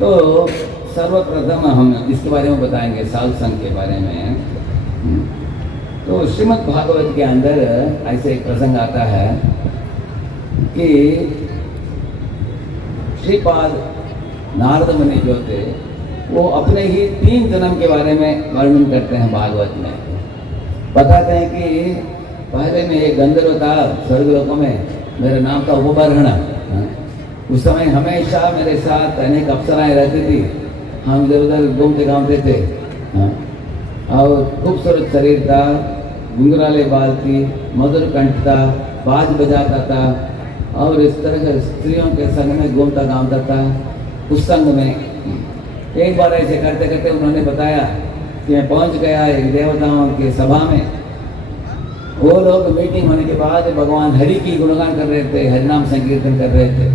तो सर्वप्रथम हम इसके बारे में बताएंगे, साधु संघ के बारे में। तो श्रीमद् भागवत के अंदर ऐसे एक प्रसंग आता है कि श्रीपाद नारद मुनि जो थे वो अपने ही 3 जन्म के बारे में वर्णन करते हैं भागवत में। बताते हैं कि पहले में एक गंधर्व था स्वर्गलोकों में, मेरा नाम था उपबर्हण। उस समय हमेशा मेरे साथ अनेक अप्सराएं रहती थी, हम इधर उधर घूमते घामते थे। और खूबसूरत शरीर था, घुंघराले बाल थी, मधुर कंठ था, बाज बजाता था और इस तरह से स्त्रियों के संग में घूमता घामता था। उस संग में एक बार ऐसे करते करते उन्होंने बताया कि मैं पहुंच गया एक देवताओं के सभा में। वो लोग मीटिंग होने के बाद भगवान हरि की गुणगान कर रहे थे, हरिनाम संकीर्तन कर रहे थे।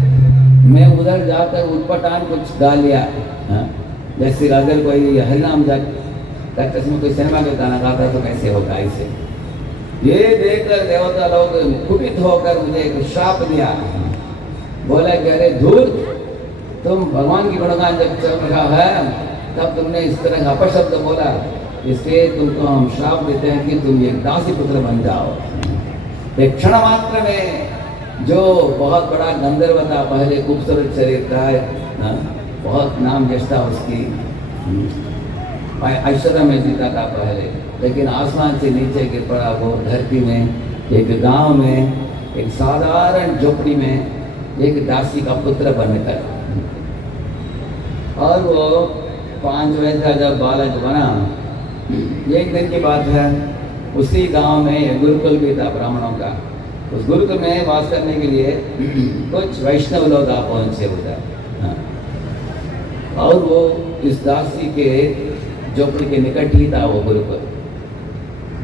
मैं उधर जाकर उठपटांग कुछ गा लिया, जैसे अगर कोई हरिनाम करते समय कोई सिनेमा के गाना गाता तो कैसे होगा ऐसे। ये देखकर देवता लोग कुपित होकर मुझे एक श्राप दिया। बोला कि अरे धूर्त, तुम भगवान की गुणगान जब चल रहा है तब तुमने इस तरह का अपशब्द बोला, इसलिए तुमको हम श्राप देते हैं कि तुम एक दासी पुत्र बन जाओ। एक क्षण मात्र में जो बहुत बड़ा गंधर्व था, पहले खूबसूरत शरीर था, बहुत नाम यश था उसकी, ऐश्वर्य में जीता था पहले, लेकिन आसमान से नीचे गिर पड़ा वो धरती में, एक गांव में, एक साधारण झोपड़ी में एक दासी का पुत्र बनकर। और वो 5 वर्ष का जब बालक बना, एक दिन की बात है, उसी गांव में एक गुरुकुल भी था ब्राह्मणों का। उस गुरुकुल में वास करने के लिए कुछ वैष्णव लोग आ पहुंचे उधर। और वो इस दासी के झोपड़ी के निकट ही था वो गुरुकुल।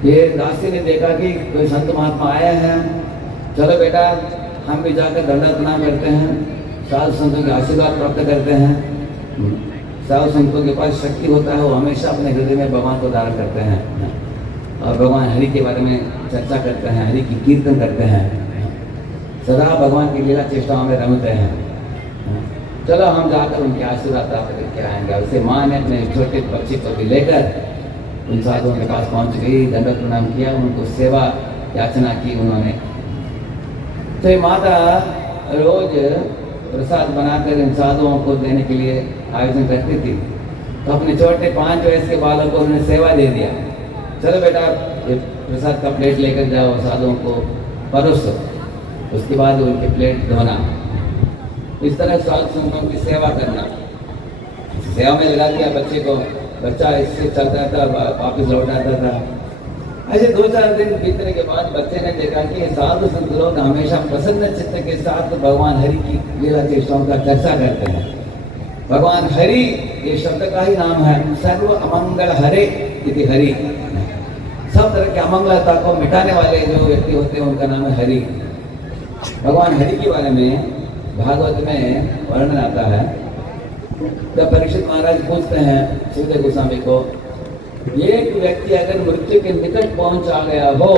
ये दासी ने देखा कि कोई संत महात्मा आया है, चलो बेटा हम भी जाकर दंडवत प्रणाम करते हैं, साधु संतों के आशीर्वाद प्राप्त करते हैं। साधु संतों के पास शक्ति होता है, वो हमेशा अपने हृदय में भगवान को धारण करते हैं और भगवान हरि के बारे में चर्चा करते हैं, हरि की कीर्तन करते हैं, सदा भगवान की लीला चेष्टाओं में रमते हैं। चलो हम जाकर उनके आशीर्वाद प्राप्त करके आएंगे। उसे माँ ने अपने छोटे बच्चे को भी लेकर उन साधुओं के पास पहुंच गई, दंडवत प्रणाम किया, उनको सेवा याचना की उन्होंने। तो ये माता रोज प्रसाद बनाकर इन साधुओं को देने के लिए आयोजन करती थी। तो अपने छोटे 5 वर्ष के बालक को उन्होंने सेवा दे दिया, चलो बेटा ये प्रसाद का प्लेट लेकर जाओ, साधुओं को परोसो, उसके बाद उनके प्लेट धोना। इस तरह साधु संतों की सेवा करना, सेवा में लगा दिया बच्चे को, बच्चा इससे चलता था, वापिस लौटाता था। ऐसे 2-4 दिन बीतने के बाद बच्चे ने देखा कि साधु संत लोग हमेशा प्रसन्न चित्त के साथ भगवान हरि की लीला चेष्टाओं का चर्चा करते हैं। भगवान हरि ये शब्द का ही नाम है, सर्व अमंगल हरे इति हरि। सब तरह की अमंगलता को मिटाने वाले जो व्यक्ति होते हैं उनका नाम है हरि। भगवान हरि के बारे में भागवत में वर्णन आता है। जब परीक्षित महाराज पूछते हैं सुखदेव गोस्वामी को, एक व्यक्ति अगर मृत्यु के निकट पहुंच आ गया हो,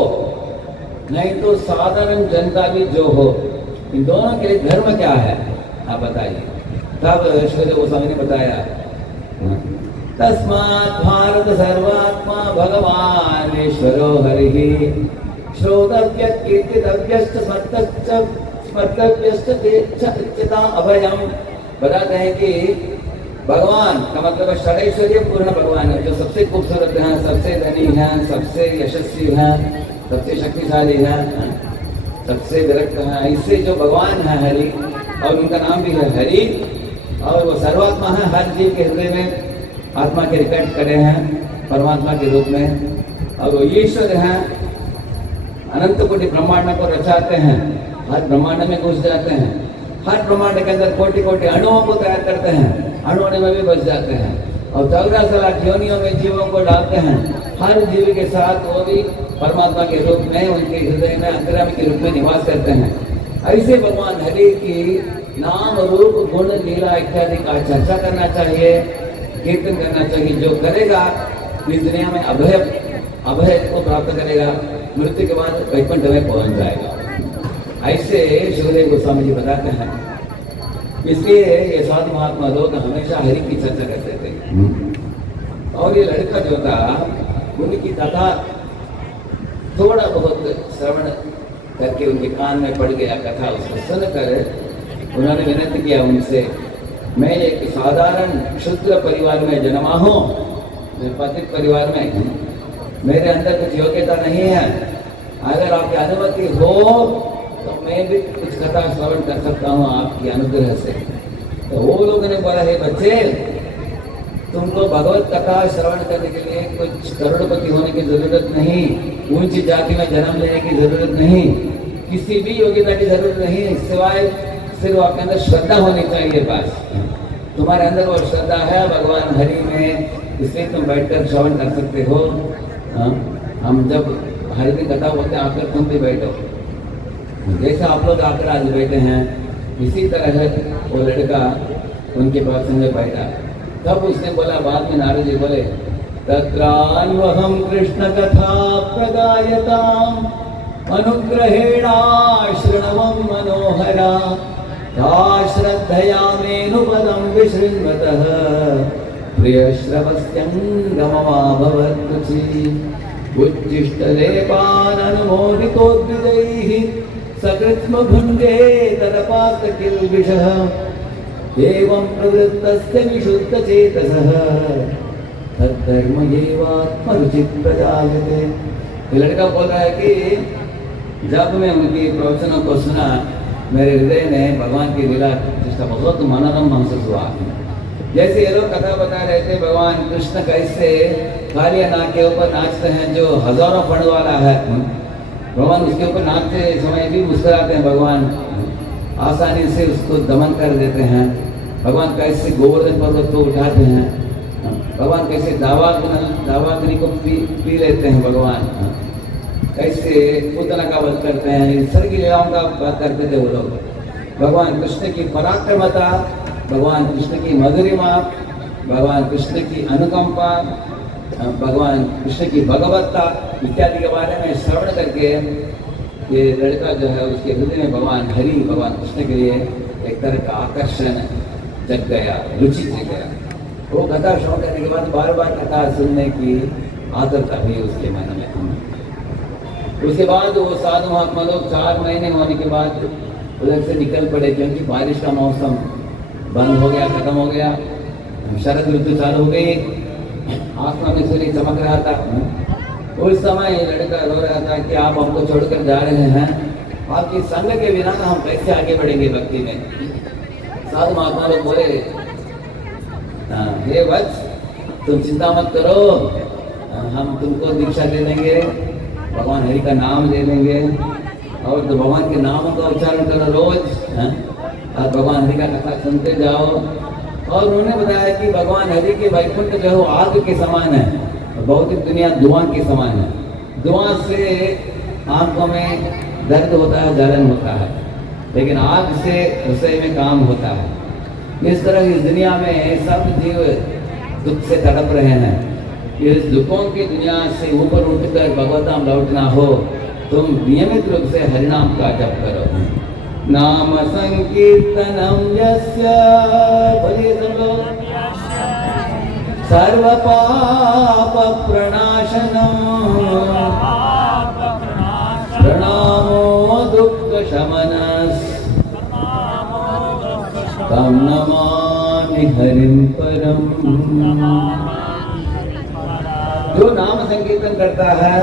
नहीं तो साधारण जनता भी जो हो, इन दोनों के लिए धर्म क्या है आप बताइए। तब सुखदेव गोस्वामी ने बताया, तस्मात् भारत सर्वात्मा भगवान ईश्वरो हरिः श्रोतव्य कीर्तितव्यश्च स्मर्तव्यश्च तेच्छा अभयम्। बताते हैं कि भगवान का मतलब षडैश्वर्य पूर्ण भगवान है, जो सबसे खूबसूरत हैं, सबसे धनी हैं, सबसे यशस्वी हैं, सबसे शक्तिशाली हैं, सबसे विरक्त हैं। ऐसे जो भगवान है हरि, और उनका नाम भी है हरि, और वो सर्वात्मा है, हर जीव के हृदय में आत्मा के निकट खड़े हैं परमात्मा के रूप में। और वो ईश्वर हैं, अनंत कोटि ब्रह्मांड को रचाते हैं, हर ब्रह्मांड में घुस जाते हैं, हर ब्रह्मांड के अंदर कोटि कोटि अणुओं को तैयार करते हैं, अणु में भी बच जाते हैं, और 14 लाख योनियों में जीवों को डालते हैं। हर जीव के साथ वो भी परमात्मा के रूप में उनके हृदय में अंतर्यामी के रूप में निवास करते हैं। ऐसे भगवान हरि की नाम रूप गुण लीला इत्यादि का चर्चा करना चाहिए, कीर्तन करना चाहिए। जो करेगा इस दुनिया में अभय को प्राप्त करेगा, मृत्यु के बाद वैकुंठ में पहुंच जाएगा। ऐसे सुखदेव गोस्वामी जी बताते हैं। इसलिए ये साधु महात्मा लोग हमेशा हरि की चर्चा करते थे। और ये लड़का जो था उनकी कथा थोड़ा बहुत श्रवण करके उनके कान में पड़ गया कथा, उसको सुनकर उन्होंने विनती किया उनसे, मैं एक साधारण क्षुद्र परिवार में जन्मा हूँ, पतित परिवार में, मेरे अंदर कुछ योग्यता नहीं है, अगर आपकी अनुमति हो तो मैं भी कुछ कथा श्रवण कर सकता हूँ आपकी अनुग्रह से। तो वो लोगों ने बोला, हे बच्चे, तुमको भगवत कथा श्रवण करने के लिए कुछ करोड़पति होने की जरूरत नहीं, ऊंची जाति में जन्म लेने की जरूरत नहीं, किसी भी योग्यता की जरूरत नहीं, सिवाय सिर्फ आपके अंदर श्रद्धा होनी चाहिए। बस तुम्हारे अंदर वो श्रद्धा है भगवान हरि में, इसलिए तुम बैठकर श्रवण कर सकते हो। हम जब हरि की कथा बोलते हैं आकर तुम भी बैठो, जैसे आप लोग आकर आज बैठे हैं, इसी तरह वो लड़का उनके पास में बैठा। तब उसने बोला, बाद में नारद जी बोले, तत्रान्वहं कृष्ण कथा प्रगायताम् अनुग्रहेणा शृण्वं मनोहरा श्रद्धया मेनुपदं विशृण्वतः प्रियश्रवस्यङ्गममाभवत् उच्छिष्टलेपाननुमोदितोद्विजैः सकृत्स्मभुञ्जे तदपातकिल्बिषः एवं प्रवृत्तस्य विशुद्धचेतसः तद्धर्म एवात्मरुचिः प्रजायते। ये लड़का बोल रहा है कि जब मैं उनकी प्रवचनों को सुना, मेरे हृदय में भगवान की लीला जिसका बहुत मनोरम महसूस हुआ। जैसे ये लोग कथा बता रहे थे, भगवान कृष्ण कैसे कालिया नाग के ऊपर नाचते हैं जो हजारों फंड वाला है, भगवान उसके ऊपर नाचते समय भी मुस्कुराते हैं, भगवान आसानी से उसको दमन कर देते हैं। भगवान कैसे गोवर्धन पर्वत को उठाते हैं, भगवान कैसे दावाग्नि को पी लेते हैं, भगवान कैसे पूतना का वध करते हैं, इन सर की लीलाओं का बात करते थे वो लोग। भगवान कृष्ण की पराक्रमता, भगवान कृष्ण की मधुरिमा, भगवान कृष्ण की अनुकंपा, भगवान कृष्ण की भगवत्ता इत्यादि के बारे में श्रवण करके ये लड़का जो है उसके हृदय में भगवान हरि, भगवान कृष्ण के लिए एक तरह का आकर्षण जग गया, रुचि जग गया। वो कथा श्रवण करने के बाद बार बार कथा सुनने की आदरता हुई उसके मन में। उसके बाद वो साधु महात्मा लोग 4 महीने होने के बाद उधर से निकल पड़े, क्योंकि बारिश का मौसम बंद हो गया, खत्म हो गया, शरद ऋतु चालू हो गई, आसमान में सूर्य चमक रहा था। उस समय लड़का रो रहा था कि आप हमको छोड़कर जा रहे हैं, आपकी संग के बिना हम कैसे आगे बढ़ेंगे भक्ति में। साधु महात्मा लोग बोले, हे वत्स, तुम चिंता मत करो, हम तुमको दीक्षा दे देंगे, भगवान हरि का नाम दे देंगे, और तो भगवान के नामों का उच्चारण करो रोज, और भगवान हरि का कथा सुनते जाओ। और उन्होंने बताया कि भगवान हरि के वैकुंठ जो है आग के समान है, भौतिक दुनिया धुआं के समान है। धुआं से आंखों में दर्द होता है, जलन होता है, लेकिन आग से हृदय में काम होता है। इस तरह इस दुनिया में सब जीव दुख से तड़प रहे हैं। इस दुखों की दुनिया से ऊपर उठकर भगवताम लौटना हो, तुम नियमित रूप से हरिनाम का जप करो। नाम संकीर्तनम यस्य सर्व पाप प्रणाशनम प्रणामो दुख शमनस् तम नमामि हरिं परम। जो नाम संकीर्तन करता है,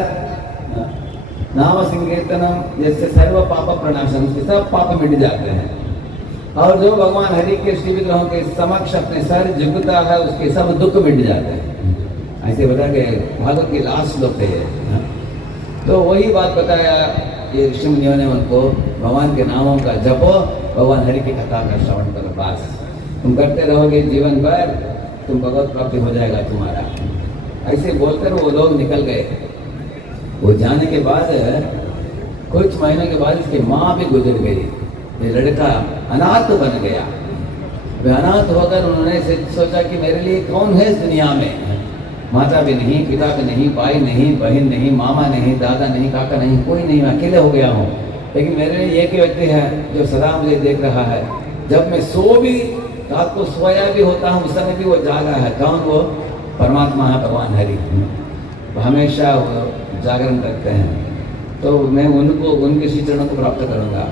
नाम संकीर्तनम जैसे सर्व पाप प्रणाशनम, उसके सब पाप मिट जाते हैं। और जो भगवान हरि के श्री विग्रहों के समक्ष अपने सर झुकता है, उसके सब दुख मिट जाते हैं। ऐसे बता के भागवत की लास्ट श्लोक है। तो वही बात बताया ये ऋषि मुनियों ने उनको, भगवान के नामों का जपो, भगवान हरि की कथा का श्रवण करो, बस तुम करते रहोगे जीवन भर, तुम भगवत प्राप्ति हो जाएगा तुम्हारा। ऐसे बोलकर वो लोग निकल गए। वो जाने के बाद कुछ महीनों के बाद इसकी माँ भी गुजर गई। ये लड़का अनाथ बन गया। वे अनाथ होकर उन्होंने सोचा कि मेरे लिए कौन है इस दुनिया में, माता भी नहीं, पिता भी नहीं, भाई नहीं, बहन नहीं, मामा नहीं, दादा नहीं, काका नहीं, कोई नहीं, मैं अकेले हो गया हूँ। लेकिन मेरे लिए एक व्यक्ति है जो सदा मुझे देख रहा है। जब मैं सो भी रात को सोया भी होता हूँ उस समय भी वो जागा है। कौन वो? परमात्मा है, भगवान हरि। वो हमेशा वो जागरण करते हैं। तो मैं उनको, उनके श्री चरणों को प्राप्त करूँगा।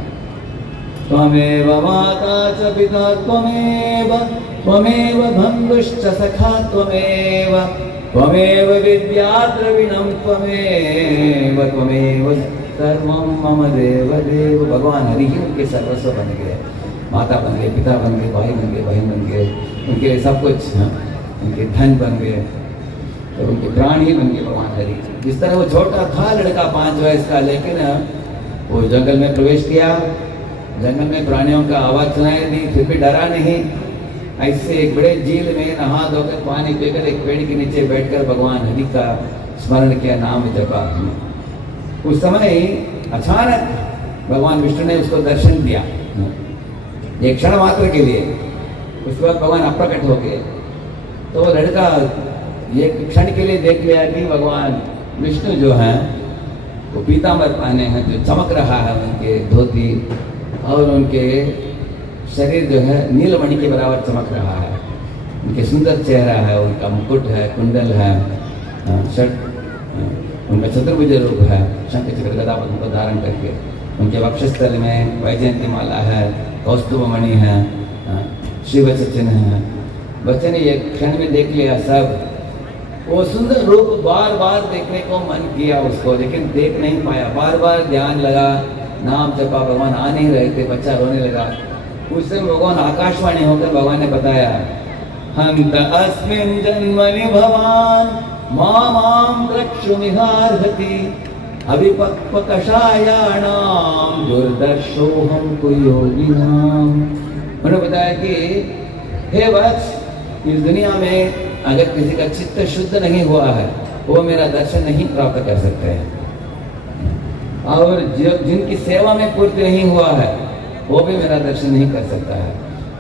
त्वमेव माता च पिता त्वमेव, त्वमेव बन्धुश्च सखा त्वमेव, त्वमेव विद्या द्रविणं त्वमेव, त्वमेव सर्वं मम देव देव। भगवान हरि ही उनके सर्वस्व बन गए, माता बन गए, पिता बन गए, भाई बन गए, बहन बन गए, उनके सब कुछ, उनके धन बन गए, तो उनके प्राण ही बन गए भगवान हरि। जिस तरह वो छोटा था लड़का 5 वयस का, लेकिन वो जंगल में प्रवेश किया, जंगल में प्राणियों का आवाज सुनाई दी, फिर भी डरा नहीं। ऐसे एक बड़े झील में नहा धोकर पानी पीकर एक पेड़ के नीचे बैठकर भगवान हरि का स्मरण किया, नाम जपा। उस समय अचानक भगवान विष्णु ने उसको दर्शन दिया, एक क्षण मात्र के लिए। उसके बाद भगवान अप्रकट हो गए। तो वो लड़का एक क्षण के लिए देख लिया कि भगवान विष्णु जो हैं वो पीतांबर पहने हैं, जो चमक रहा है उनके धोती, और उनके शरीर जो है नीलमणि के बराबर चमक रहा है। उनके सुंदर चेहरा है, उनका मुकुट है, कुंडल है, उनका चतुर्भुज रूप है, शंख चक्र गदा पद्म को धारण करके। उनके वक्षस्थल में वैजयंती माला है, कौस्तुभ मणि है, शिवच चिन्ह है। बच्चे ने एक क्षण में देख लिया सब। वो सुंदर रूप बार बार देखने को मन किया उसको, लेकिन देख नहीं पाया। बार बार ध्यान लगा, नाम जपा, भगवान आ नहीं रहे थे, बच्चा रोने लगा। उस समय भगवान आकाशवाणी होकर भगवान ने बताया, हंत अस्मिन् जन्मनि भवान मां द्रक्षुमिहार्हति, अविपक्वकषायाणां दुर्दर्शोऽहं कुयोगिनाम्। उन्होंने बताया कि हे वत्स, इस दुनिया में अगर किसी का चित्त शुद्ध नहीं हुआ है वो मेरा दर्शन नहीं प्राप्त कर सकते हैं, और जिनकी सेवा में पूर्ति नहीं हुआ है वो भी मेरा दर्शन नहीं कर सकता है।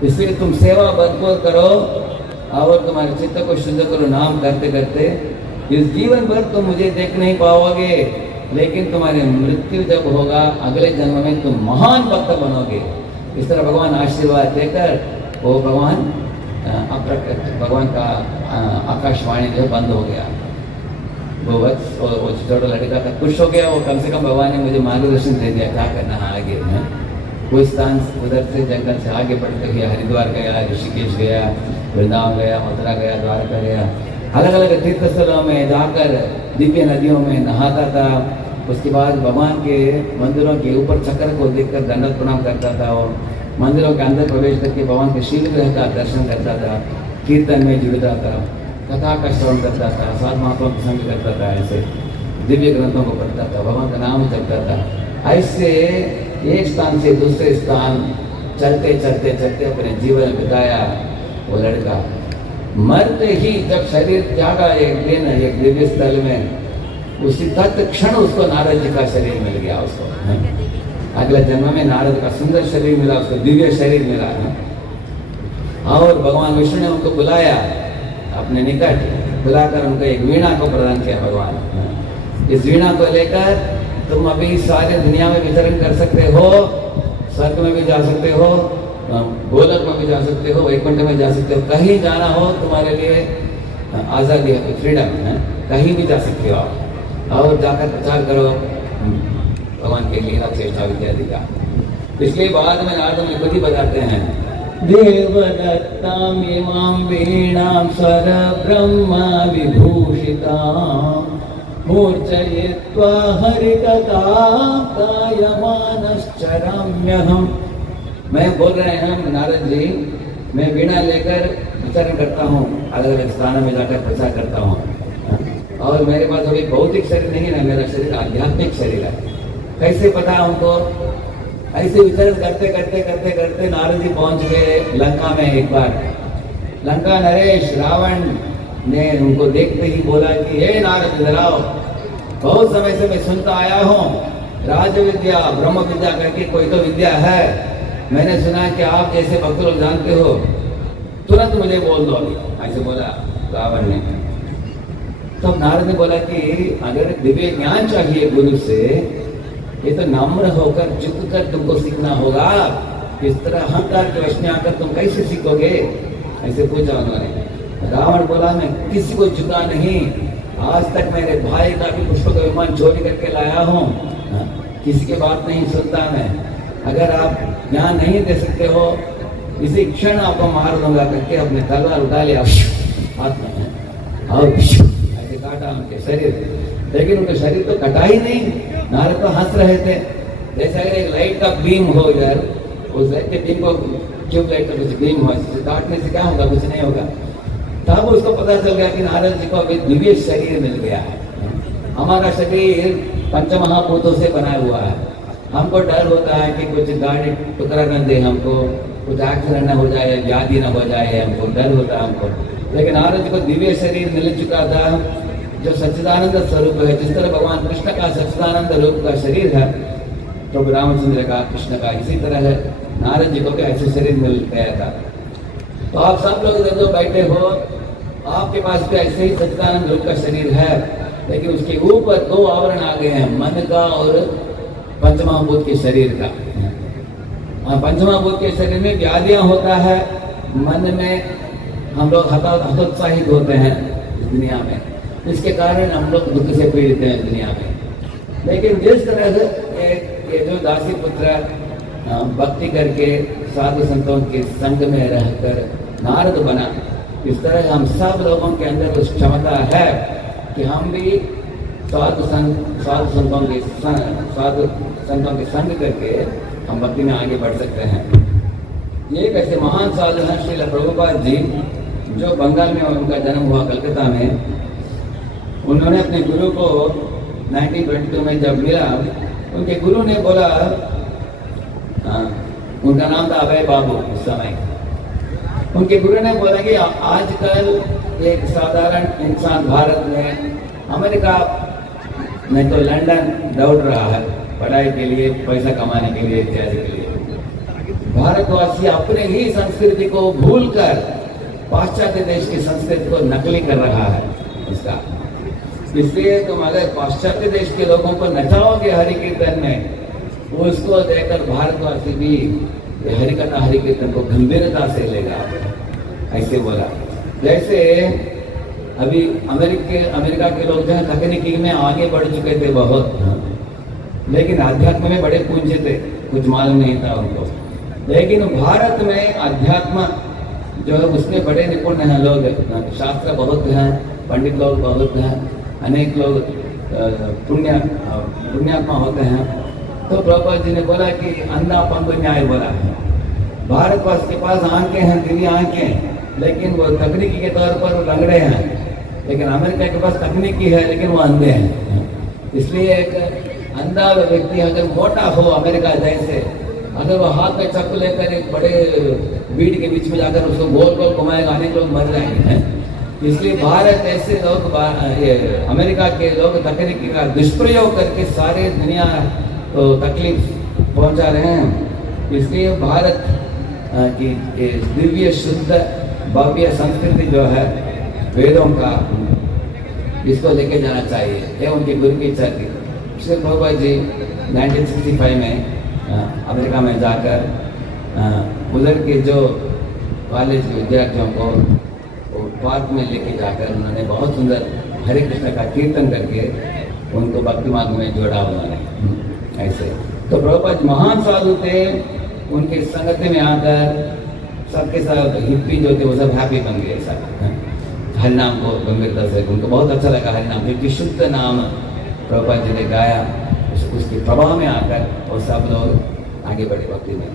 इसलिए तुम सेवा भरपूर करो और तुम्हारे चित्त को शुद्ध करो। नाम करते करते इस जीवन भर तुम मुझे देख नहीं पाओगे, लेकिन तुम्हारी मृत्यु जब होगा अगले जन्म में तुम महान भक्त बनोगे। इस तरह भगवान आशीर्वाद देकर वो भगवान अप्रकट, भगवान का आकाशवाणी जो बंद हो गया। वो छोटा लड़का था, खुश हो गया। वो कम से कम भगवान ने मुझे मार्गदर्शन दे दिया क्या करना है आगे है। कोई स्थान उधर से जंगल से आगे बढ़ते गया, हरिद्वार गया, ऋषिकेश गया, वृंदावन गया, मथुरा गया, द्वारका गया। अलग अलग तीर्थ स्थलों में जाकर दिव्य नदियों में नहाता था। उसके बाद भगवान के मंदिरों के ऊपर चक्र को देखकर दंडवत प्रणाम करता था। वो मंदिरों के अंदर प्रवेश करके भगवान के शील ग्रह का दर्शन करता था, कीर्तन में जुड़ता था, कथा का श्रवण करता था, साध महात्माओं की संग करता था, ऐसे दिव्य ग्रंथों को पढ़ता था, भगवान का नाम जपता था। ऐसे एक स्थान से दूसरे स्थान चलते चलते चलते अपने जीवन बिताया वो लड़का। मरते ही जब शरीर त्यागा एक दिन एक दिव्य स्थल में, उसी तत्क्षण उसको नारद जी का शरीर मिल गया। उसको अगले जन्म में नारद का सुंदर शरीर मिला, उसको दिव्य शरीर मिला है। और भगवान विष्णु ने उनको बुलाया अपने निकट, बुलाकर उनको एक वीणा को प्रदान किया भगवान। इस वीणा को लेकर तुम अभी सारे दुनिया में विचरण कर सकते हो, स्वर्ग में भी जा सकते हो, गोलक में भी जा सकते हो, वैकुंठ में जा सकते हो, कहीं जाना हो तुम्हारे लिए आज़ादी है, फ्रीडम है, कहीं भी जा सकते हो आप। और जाकर प्रचार करो भगवान के लीला चेष्टा इत्यादि का। इसलिए बाद में नारद में खुद ही बताते हैं, देवदत्तां इमां वीणां स्वर ब्रह्मा विभूषितां मूर्छयित्वा हरिकथा गायमानश्चराम्यहम्। मैं बोल रहे हैं नारद जी, मैं वीणा लेकर विचरण करता हूँ, अलग अलग स्थानों में जाकर प्रचार करता हूँ। और मेरे पास अभी भौतिक शरीर नहीं है, मेरा शरीर आध्यात्मिक शरीर है। कैसे पता उनको? ऐसे विचरण करते करते करते करते नारद जी पहुंच गए लंका में। एक बार लंका नरेश रावण ने उनको देखते ही बोला कि हे नारद इधर आओ, बहुत समय से मैं सुनता आया हूँ राज विद्या ब्रह्म विद्या करके कोई तो विद्या है, मैंने सुना कि आप जैसे भक्त लोग जानते हो, तुरंत मुझे बोल दो अभी, ऐसे बोला रावण ने। तब नारद ने बोला कि अगर दिव्य ज्ञान चाहिए गुरु से, ये तो नम्र होकर झुक कर तुमको सीखना होगा। इस तरह अहंकार के वश में आकर तुम कैसे सीखोगे? ऐसे पूछा उन्होंने। रावण बोला, मैं किसी को झुका नहीं, आज तक मेरे भाई का भी पुष्पक विमान चोरी करके लाया हूँ, किसी की बात नहीं सुनता मैं। अगर आप यहाँ नहीं दे सकते हो, इसी क्षण आपको मार दूंगा करके अपने तलवार उठा लिया हाथ में और ऐसे काटा उनके शरीर। लेकिन उनका शरीर तो कटा ही नहीं, नारद तो हंस रहे थे। जैसे अगर एक लाइट का बीम हो इधर, उस लाइट के बीम को ट्यूबलाइट का कुछ बीम हो, काटने से क्या होगा? कुछ नहीं होगा। तब उसको पता चल गया कि नारद जी को अभी दिव्य शरीर मिल गया है। हमारा शरीर पंचमहाभूतों से बना हुआ है। हमको डर होता है कि कुछ गाड़ी टुकड़ा न दे हमको, कुछ एक्सीडेंट न हो जाए, व्याधि न हो जाए, हमको डर होता है हमको। लेकिन नारद जी को दिव्य शरीर मिल चुका था जो सच्चिदानंद स्वरूप है। जिस तरह भगवान कृष्ण का सच्चिदानंद रूप का शरीर है, प्रभु रामचंद्र का, कृष्ण का, इसी तरह है नारद जी को भी ऐसे शरीर मिल गया था। तो आप सब लोग इधर जो बैठे हो, आपके पास भी ऐसे ही सच्चिदानंद रूप का शरीर है, लेकिन उसके ऊपर दो आवरण आ गए हैं, मन का और पंचमहाभूत के शरीर का। पंचमहाभूत के शरीर में व्याधियां होता है, मन में हम लोग हतोत्साहित होते हैं इस दुनिया में, इसके कारण हम लोग दुख से पीड़ित हैं दुनिया में। लेकिन जिस तरह से ये जो दासी पुत्र भक्ति करके साधु संतों के संग में रहकर नारद बना, इस तरह हम सब लोगों के अंदर उस क्षमता है कि हम भी साधु संतों के संग करके हम भक्ति में आगे बढ़ सकते हैं। ये एक ऐसे महान साधु हैं श्रील प्रभुपाद जी, जो बंगाल में उनका जन्म हुआ कलकत्ता में। उन्होंने अपने गुरु को 1922 में जब मिला, उनके गुरु ने बोला, उनका नाम था अभय बाबू उस समय। उनके गुरु ने बोला कि आजकल एक साधारण इंसान भारत में, अमेरिका में तो लंदन दौड़ रहा है पढ़ाई के लिए, पैसा कमाने के लिए, इत्यादि के लिए। भारतवासी अपने ही संस्कृति को भूलकर पाश्चात्य देश की संस्कृति को नकली कर रहा है इसका। इसलिए तुम अगर पाश्चात्य देश के लोगों को नचाओगे हरि कीर्तन में, उसको देखकर भारतवासी भी हरि कथा हरि कीर्तन को गंभीरता से लेगा। ऐसे बोला। जैसे अभी अमेरिका के लोग जो है तकनीकी में आगे बढ़ चुके थे बहुत, लेकिन अध्यात्म में बड़े पूंजे थे, कुछ मालूम नहीं था उनको। लेकिन भारत में अध्यात्म जो है उसमें बड़े निपुण हैं लोग, शास्त्र बहुत हैं, पंडित लोग बहुत हैं, अनेक लोग पुण्यात्मा होते हैं। तो प्रभुपाद जी ने बोला कि अंधा पंगु न्याय बोला है। भारतवासी के पास आंखें हैं, दिव्य आंखें, लेकिन वो तकनीकी के तौर पर वो लंगड़े हैं। लेकिन अमेरिका के पास तकनीकी है, लेकिन वो अंधे हैं। इसलिए एक अंधा व्यक्ति अगर मोटा हो अमेरिका जैसे, अगर वो हाथ में चाकू लेकर एक बड़े भीड़ के बीच में जाकर उसको गोल गोल घुमाएगा, अनेक लोग मर जाएंगे। इसलिए भारत ऐसे लोग, अमेरिका के लोग तकनीकी का दुष्प्रयोग करके सारे दुनिया को तकलीफ पहुंचा रहे हैं। इसलिए भारत की दिव्य शुद्ध भव्य संस्कृति जो है वेदों का, इसको लेके जाना चाहिए। ये उनके गुरु की इच्छा थी। श्री प्रभुपाद जी 1965 में अमेरिका में जाकर उधर के जो कॉलेज के विद्यार्थियों को पार्क में लेके जाकर उन्होंने बहुत सुंदर हरे कृष्ण का कीर्तन करके उनको भक्ति मार्ग में जोड़ा उन्होंने। ऐसे तो प्रभुपाद महान साधु थे। उनके संगति में आकर सबके साथ हिप्पी जो थे वो सब हैप्पी बन गए सब। हरिनाम को गंभीरता से, उनको बहुत अच्छा लगा हरिनाम, क्योंकि शुद्ध नाम प्रभुपाद जी ने गाया, उसके प्रभाव में आकर और सब लोग आगे बढ़े भक्ति में।